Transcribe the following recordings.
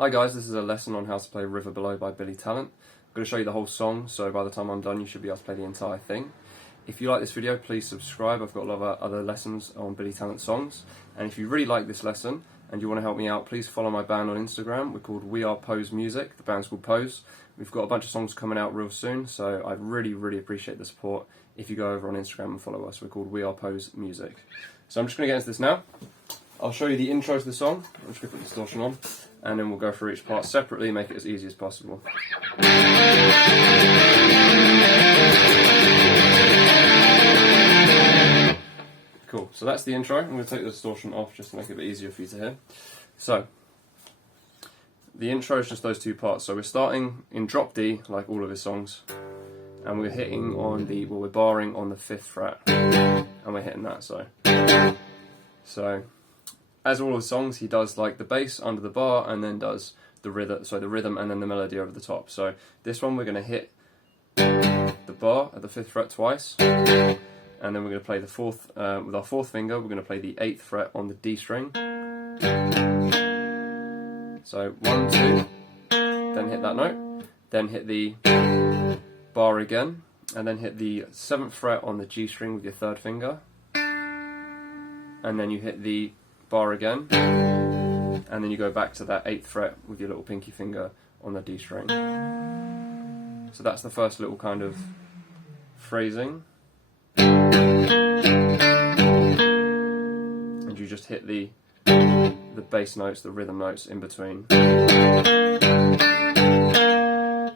Hi guys, this is a lesson on how to play River Below by Billy Talent. I'm going to show you the whole song, so by the time I'm done you should be able to play the entire thing. If you like this video, please subscribe. I've got a lot of other lessons on Billy Talent songs. And if you really like this lesson and you want to help me out, please follow my band on Instagram. We're called We Are Pose Music. The band's called Pose. We've got a bunch of songs coming out real soon, so I really appreciate the support if you go over on Instagram and follow us. We're called We Are Pose Music. So I'm just going to get into this now. I'll show you the intro to the song. I'm just going to put the distortion on, and then we'll go through each part separately, make it as easy as possible. Cool, so that's the intro. I'm going to take the distortion off just to make it a bit easier for you to hear. So, the intro is just those two parts. So we're starting in drop D, like all of his songs, and we're hitting on the, well, we're barring on the 5th fret, and we're hitting that, so. As all of the songs, he does like the bass under the bar and then does the rhythm and then the melody over the top. So this one we're going to hit the bar at the 5th fret twice, and then we're going to play the 4th, with our 4th finger, we're going to play the 8th fret on the D string. So 1, 2, then hit that note, then hit the bar again, and then hit the 7th fret on the G string with your 3rd finger, and then you hit the bar again, and then you go back to that 8th fret with your little pinky finger on the D string. So that's the first little kind of phrasing, and you just hit the bass notes, the rhythm notes in between.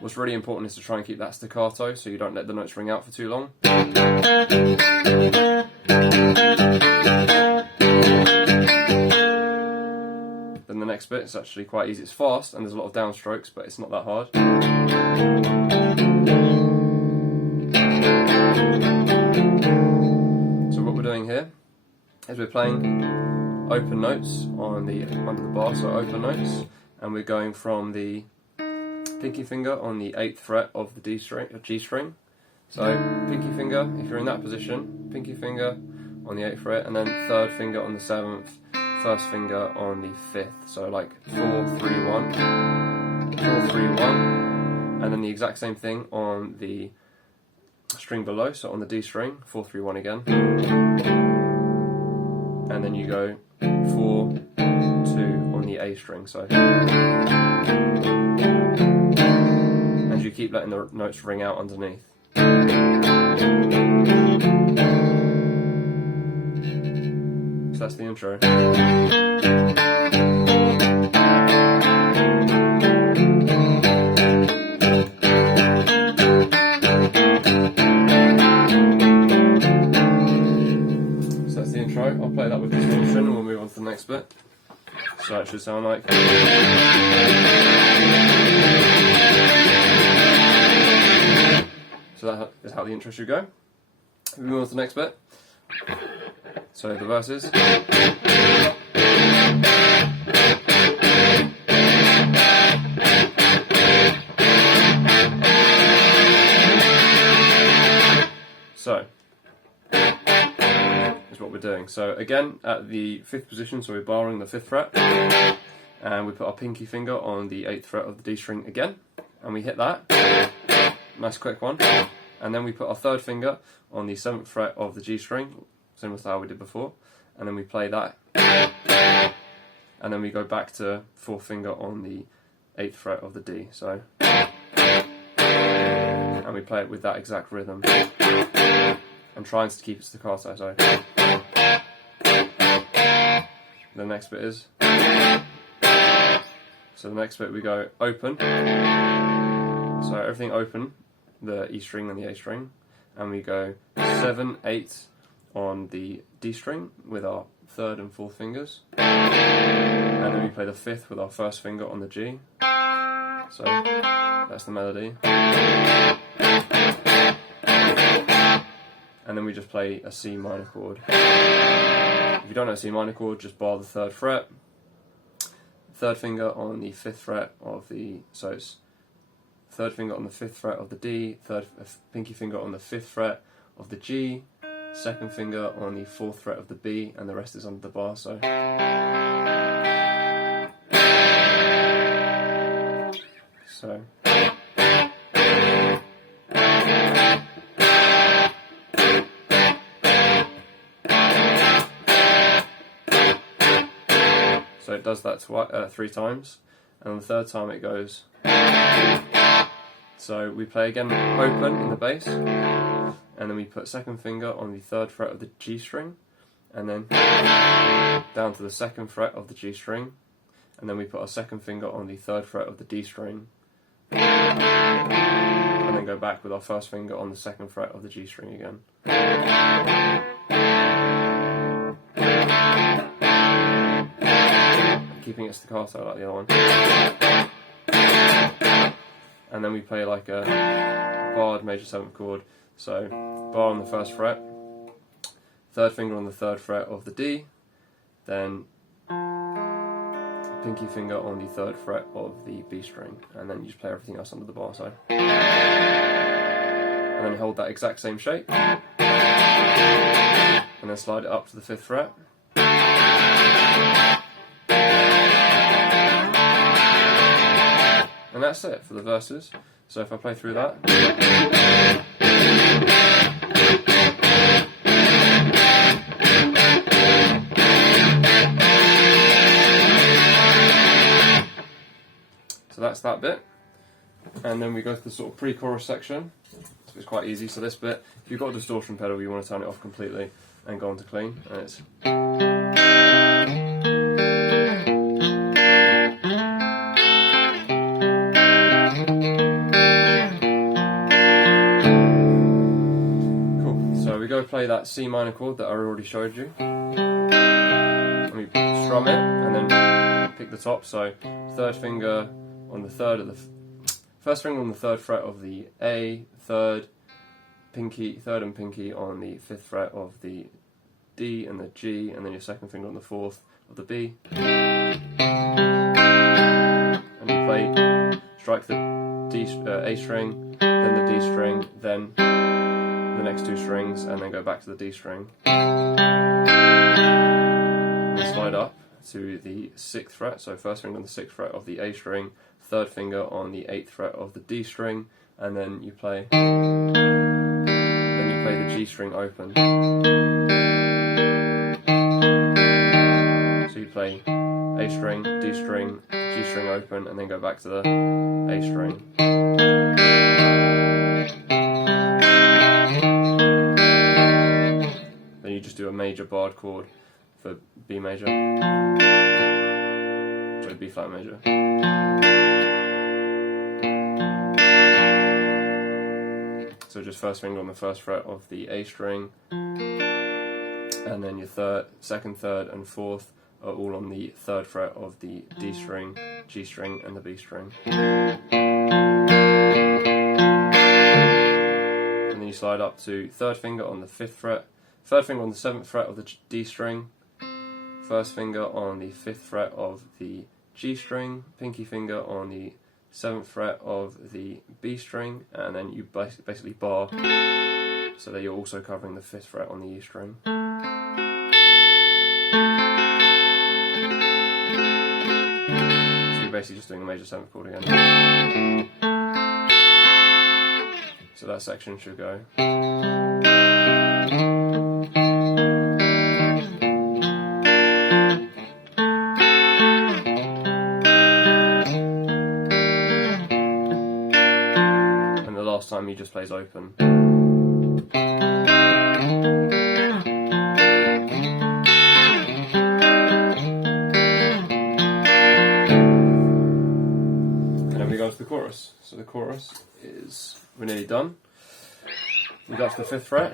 What's really important is to try and keep that staccato so you don't let the notes ring out for too long. Then the next bit is actually quite easy. It's fast and there's a lot of downstrokes, but it's not that hard. So what we're doing here is we're playing open notes on the under the bar, so open notes, and we're going from the pinky finger on the 8th fret of the D string, G string. So pinky finger, if you're in that position, pinky finger on the 8th fret, and then 3rd finger on the 7th, 1st finger on the 5th. So like 4, 3, 1, 4, 3, 1, and then the exact same thing on the string below, so on the D string, 4, 3, 1 again, and then you go 4, 2 on the A string. So, and you keep letting the notes ring out underneath. So that's the intro. So that's the intro. I'll play that with distortion and we'll move on to the next bit. So it should sound like. So that is how the intro should go. We move on to the next bit. So the verses. So is what we're doing. So again, at the 5th position, so we're barring the 5th fret, and we put our pinky finger on the 8th fret of the D string again, and we hit that. Nice quick one. And then we put our 3rd finger on the 7th fret of the G string, similar to how we did before, and then we play that, and then we go back to 4th finger on the 8th fret of the D. So, and we play it with that exact rhythm, and trying to keep it staccato. So, the next bit is. So the next bit we go open. So everything open, the E string and the A string, and we go 7, 8 on the D string with our 3rd and 4th fingers, and then we play the 5th with our 1st finger on the G. So that's the melody, and then we just play a C minor chord. If you don't know a C minor chord, just bar the 3rd fret, 3rd finger on the 5th fret of the, so it's 3rd finger on the 5th fret of the D, pinky finger on the 5th fret of the G, 2nd finger on the 4th fret of the B, and the rest is under the bar. So So. So it does that 3 times, and on the 3rd time it goes. So we play again open in the bass, and then we put 2nd finger on the 3rd fret of the G string, and then down to the 2nd fret of the G string, and then we put our 2nd finger on the 3rd fret of the D string, and then go back with our 1st finger on the 2nd fret of the G string again. Keeping it staccato like the other one. And then we play like a barred major 7th chord. So bar on the 1st fret, 3rd finger on the 3rd fret of the D, then pinky finger on the 3rd fret of the B string, and then you just play everything else under the bar. So, and then hold that exact same shape, and then slide it up to the 5th fret. And that's it for the verses. So if I play through that. So that's that bit. And then we go to the sort of pre-chorus section. So it's quite easy. So this bit, if you've got a distortion pedal, you want to turn it off completely and go on to clean. And it's. Play that C minor chord that I already showed you. And we strum it and then pick the top. So 3rd finger on the 3rd of the 1st finger on the 3rd fret of the A, 3rd and pinky on the 5th fret of the D and the G, and then your 2nd finger on the 4th of the B. And you strike the A string, then the D string, then the next 2 strings, and then go back to the D string. And slide up to the 6th fret, so 1st finger on the 6th fret of the A string, 3rd finger on the 8th fret of the D string, and then you play the G string open. So you play A string, D string, G string open, and then go back to the A string. You just do a major barred chord for B major, so B flat major. So just 1st finger on the 1st fret of the A string, and then your 2nd, 3rd and 4th are all on the 3rd fret of the D string, G string and the B string. And then you slide up to 3rd finger on the 5th fret, 3rd finger on the 7th fret of the D string, 1st finger on the 5th fret of the G string, pinky finger on the 7th fret of the B string, and then you basically bar so that you're also covering the 5th fret on the E string. So you're basically just doing a major 7th chord again. So that section should go. Time he just plays open. And then we go to the chorus. So the chorus is, we're nearly done. We go to the 5th fret.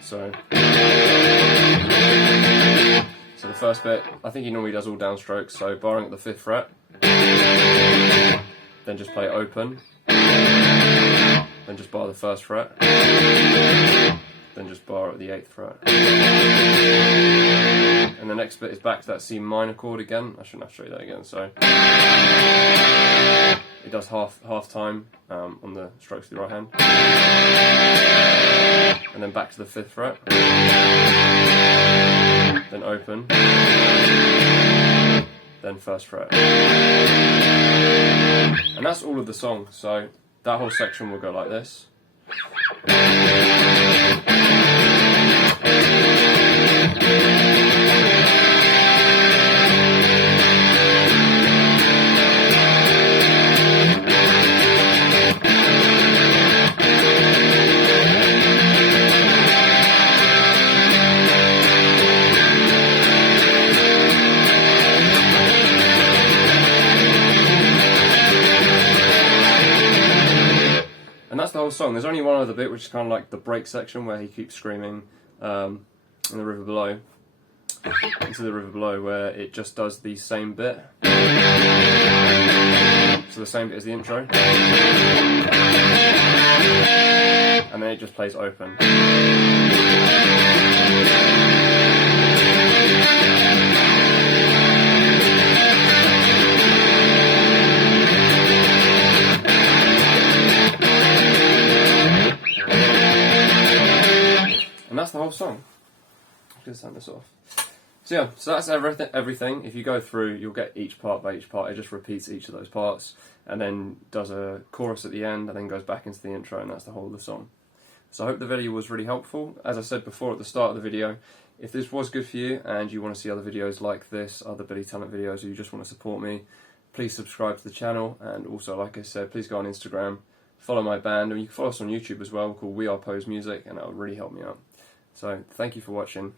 So the first bit, I think he normally does all downstrokes, so barring at the 5th fret, then just play open, then just bar the 1st fret, then just bar at the 8th fret. And the next bit is back to that C minor chord again. I shouldn't have to show you that again. So it does half time on the strokes of the right hand, and then back to the 5th fret, then open. then first fret. And that's all of the song, so that whole section will go like this. And that's the whole song. There's only one other bit, which is kind of like the break section where he keeps screaming in the river below, into the river below, where it just does the same bit. So the same bit as the intro. And then it just plays open. And that's the whole song. I'm going to turn this off. So yeah, so that's everything. If you go through, you'll get each part by each part. It just repeats each of those parts, and then does a chorus at the end, and then goes back into the intro, and that's the whole of the song. So I hope the video was really helpful. As I said before at the start of the video, if this was good for you, and you want to see other videos like this, other Billy Talent videos, or you just want to support me, please subscribe to the channel, and also, like I said, please go on Instagram, follow my band, and you can follow us on YouTube as well, called We Are Pose Music, and that will really help me out. So, thank you for watching.